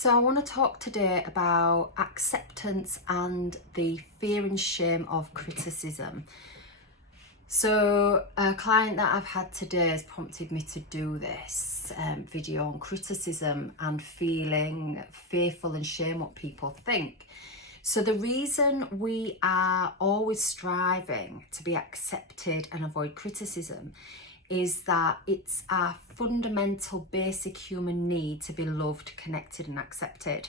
So I want to talk today about acceptance and the fear and shame of criticism. So a client that I've had today has prompted me to do this video on criticism and feeling fearful and shame what people think. So the reason we are always striving to be accepted and avoid criticism is that it's our fundamental basic human need to be loved, connected and accepted,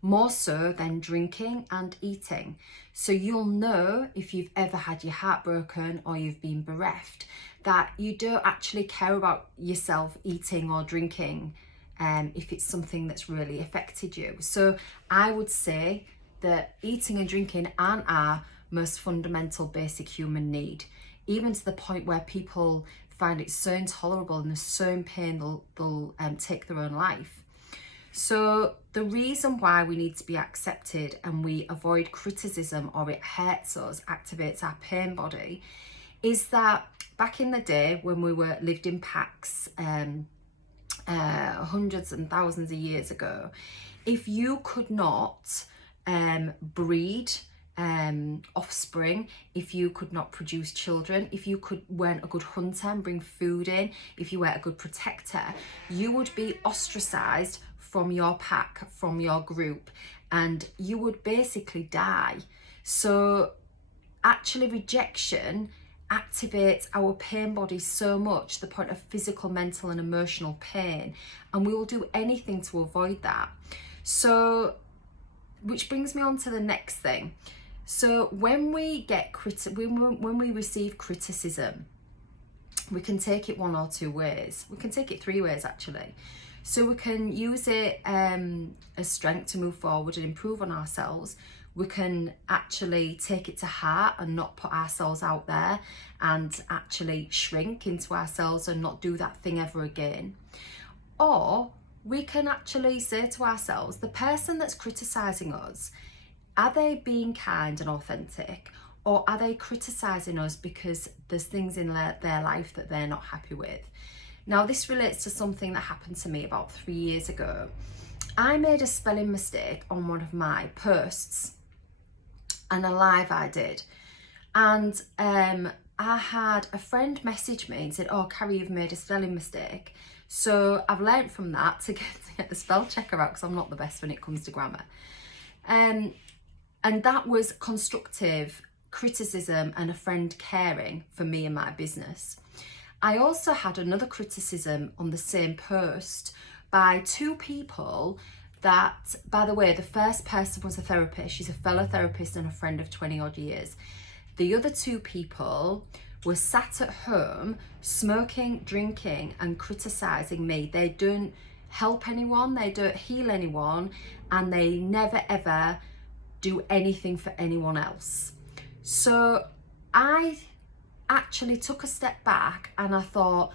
more so than drinking and eating. So you'll know if you've ever had your heart broken or you've been bereft that you don't actually care about yourself eating or drinking if it's something that's really affected you. So I would say that eating and drinking aren't our most fundamental basic human need, even to the point where people find it so intolerable and they're so in pain they'll take their own life. So the reason why we need to be accepted and we avoid criticism or it hurts us, activates our pain body, is that back in the day when we were lived in packs hundreds and thousands of years ago, if you could not breed offspring, if you could not produce children, if you weren't a good hunter and bring food in, if you weren't a good protector, you would be ostracized from your pack, from your group, and you would basically die. So actually rejection activates our pain body so much, the point of physical, mental and emotional pain, and we will do anything to avoid that. So which brings me on to the next thing. So when we get when we receive criticism, we can take it one or two ways. We can take it three ways actually. So we can use it as strength to move forward and improve on ourselves. We can actually take it to heart and not put ourselves out there and actually shrink into ourselves and not do that thing ever again. Or we can actually say to ourselves, the person that's criticizing us, are they being kind and authentic, or are they criticizing us because there's things in their life that they're not happy with? Now, this relates to something that happened to me about 3 years ago. I made a spelling mistake on one of my posts and a live I did. And I had a friend message me and said, "Oh, Carrie, you've made a spelling mistake." So I've learned from that to get the spell checker out because I'm not the best when it comes to grammar. And that was constructive criticism and a friend caring for me and my business. I also had another criticism on the same post by two people that, by the way, the first person was a therapist. She's a fellow therapist and a friend of 20 odd years. The other two people were sat at home smoking, drinking and criticizing me. They don't help anyone, they don't heal anyone, and they never ever do anything for anyone else. So I actually took a step back and I thought,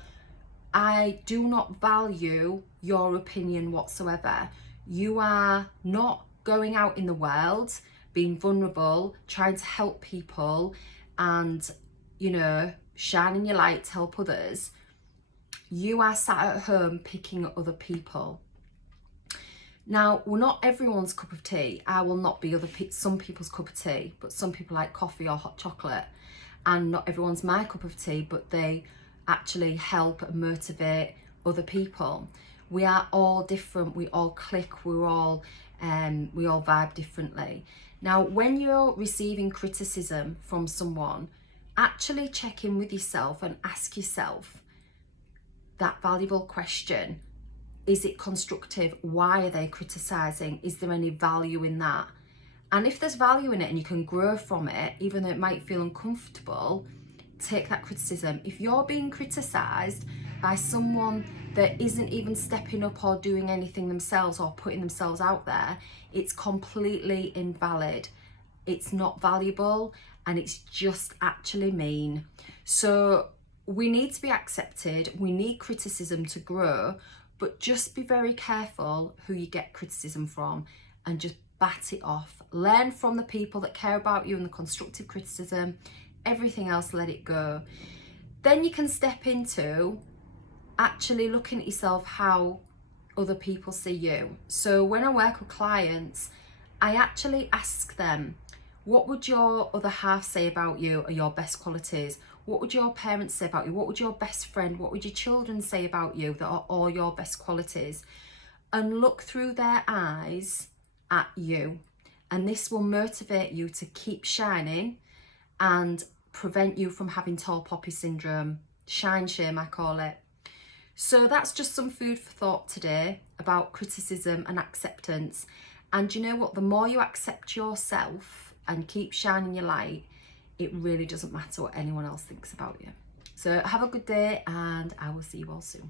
I do not value your opinion whatsoever. You are not going out in the world being vulnerable, trying to help people and, you know, shining your light to help others. You are sat at home picking at other people. Now, well, not everyone's cup of tea. I will not be some people's cup of tea, but some people like coffee or hot chocolate. And not everyone's my cup of tea, but they actually help and motivate other people. We are all different. We all click. We all vibe differently. Now, when you're receiving criticism from someone, actually check in with yourself and ask yourself that valuable question. Is it constructive? Why are they criticizing? Is there any value in that? And if there's value in it and you can grow from it, even though it might feel uncomfortable, take that criticism. If you're being criticized by someone that isn't even stepping up or doing anything themselves or putting themselves out there, it's completely invalid. It's not valuable and it's just actually mean. So we need to be accepted. We need criticism to grow, but just be very careful who you get criticism from and just bat it off. Learn from the people that care about you and the constructive criticism. Everything else, let it go. Then you can step into actually looking at yourself how other people see you. So when I work with clients, I actually ask them, what would your other half say about you are your best qualities? What would your parents say about you? What would your best friend, what would your children say about you that are all your best qualities? And look through their eyes at you. And this will motivate you to keep shining and prevent you from having tall poppy syndrome, shine shame I call it. So that's just some food for thought today about criticism and acceptance. And you know what, the more you accept yourself and keep shining your light, it really doesn't matter what anyone else thinks about you. So have a good day, and I will see you all soon.